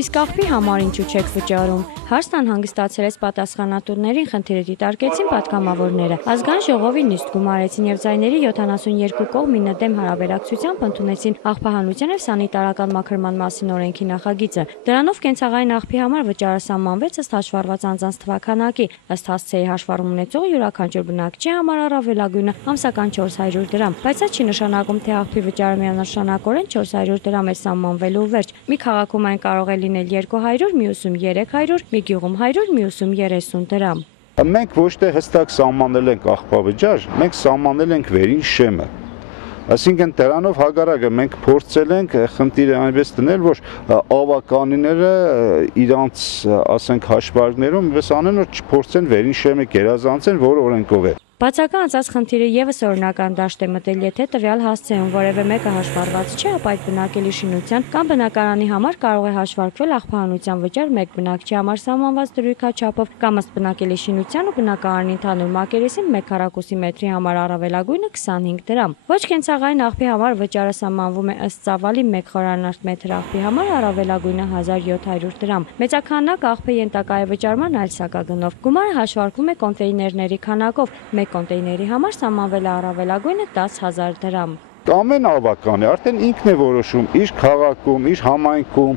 Իսկ աղբի համար ինչու չեք վճարում։ Հարցն անհանգստացել է պատասխանատուներին, խնդիրը դիտարկեցին պատգամավորները։ Ազգային ժողովի նիստ գումարեցին եւ ձայների 72 կողմինը դեմ հարաբերակցությամբ ընդունեցին աղբահանության եւ սանիտարական մաքրման մասին օրենքի նախագիծը։ Դրանով կենցաղային աղբի համար վճարը սահմանվեց ըստ հաշվառված անձանց թվաքանակի։ Ըստ հասցեի հաշվառում ունեցող յուրաքանչյուր բնակչի համար առավելագույնը ամսական 400 դրամ, բայց սա չի նշանակում, թե աղբի վճարը միանշանակորեն 400 դրամ է սահմանվելու վերջ։ Մի քաղաքում այն կարող է լինել 200, մյուսում 300, մի գյուղում 100, մյուսում 30 դրամ։ Մենք ոչ թե հստակ սահմանել ենք աղբավճար, մենք սահմանել ենք վերին շեմը։ Այսինքն դրանով հակառակը մենք փորձել ենք խնդիրը այնպես դնել, որ ավականիները իրանց, ասենք, հաշվարկներում այնպես անեն, որ չփորձեն վերին շեմը գերազանցեն, որ օրենքով է։ Բացական անցած խնդիրը եւս օրինական դաշտ է մտել, եթե տվյալ հասցեում որևէ մեկը հաշվառված չէ, ապա այդ բնակելի շինության կամ բնակարանի համար կարող է հաշվարկվել աղբահանության վճար մեկ բնակչի համար սահմանված դրույքաչափով կամ ըստ բնակելի շինության ու բնակարանի ընդհանուր մակերեսին 1 քառակուսի մետրի համար առավելագույնը 25 դրամ։ Ոչ կենցաղային աղբի համար վճարը սահմանվում է ըստ ծավալի 1 խորանարդ մետր աղբի համար առավելագույնը 1700 դրամ։ Մեծաքանակ աղբը ենթակա է վճարման այլ սակագնով։ Գումարը հաշվարկվում է կոնտեյներների քանակով։ Կոնտեյների համար սահմանվել է առավելագույնը 10,000 դրամ։ Ամեն ավական է, արդեն ինքն է որոշում իր քաղաքում, իր համայնքում,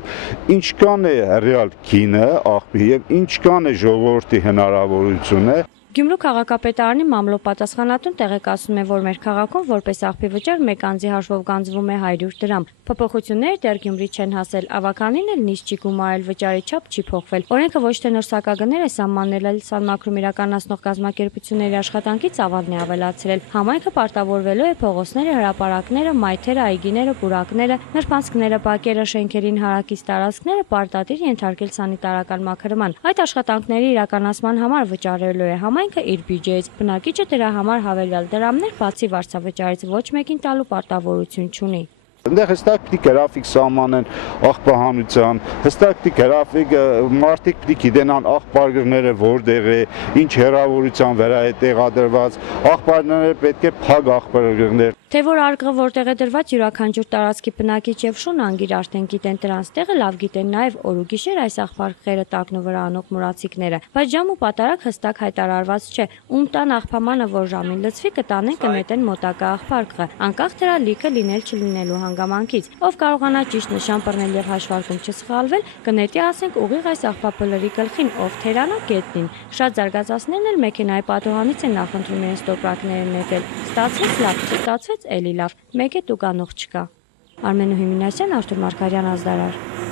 ինչքան է ռեալ գինը, աղբի եւ ինչքան է ժողովրդի հնարավորությունը։ Գյումրու քաղաքապետարանի մամլոպատասխանատուն տեղեկացնում է, որ մեր քաղաքում որպես աղբի վճար մեկ անձի հաշվով գանձվում է 100 դրամ։ Փոփոխությունները դեռ Գյումրի չեն հասել, ավականին էլ նիստ չի գումարել, վճարի չափ չի փոխվել։ Օրենքը ոչ թե նոր սակագներ է սահմանել, այլ սահմակրում իրականացնող կազմակերպությունների աշխատանքի ծավալն է ավելացրել։ Համայնքը պարտավորվելու է փողոցները, հրապարակները, մայթերը, այգիները, պուրակները, նրբանցքները, բակերը, շենքերին հարակից տարածքները պարտադիր ենթարկել սանիտարական մաքրման։ Այդ աշխատանքների իրականացման համար վճարելու է համայնքը իր բյուջեից։ Բնակիչը դրա համար հավելյալ դրամներ բացի վարձավճարից ոչ մեկին տալու պարտավորություն չունի։ Այնտեղ հստակ պիտի գրաֆիկ սահմանեն աղբահանության, հստակ պիտի գրաֆիկ մարդիկ պիտի գիտենան աղբարգրները որտեղ է, ինչ հեռավորության վրա է տեղադրված, աղբարները պետք է փակ աղբարգրներ։ Թե որ արկղը որտեղ է դրված յուրաքանչյուր տարածքի բնակիչ եւ շուն անգիր արդեն գիտեն դրանց տեղը, լավ գիտեն նաեւ օր ու գիշեր այս աղբարգրերը տակն ու վրա անող մուրացիկները, բայց ժամ ու պատարակ հստակ հայտարարված չէ, ում տան աղբամանը որ ժամին լցվի կտանեն կնետեն մոտակա աղբարգրը, անկախ դրա լիքը լինել չլինելու հանգամանքից, ով կարողանա ճիշտ նշան բռնել եւ հաշվարկում չսխալվել, կնետի ասենք ուղիղ այս աղբապլրի գլխին, ով թերանա գետնին։ Շատ զարգացածներն էլ մեքենայի պատուհանից են նախընտրում իրենց տոպրակները նետել։ Ստացվեց լավ, չստացվեց էլի լավ, մեկ է տուգանող չկա։ Արմենու Հիմինասյան, Արթուր Մարգարյան, Ազդարար։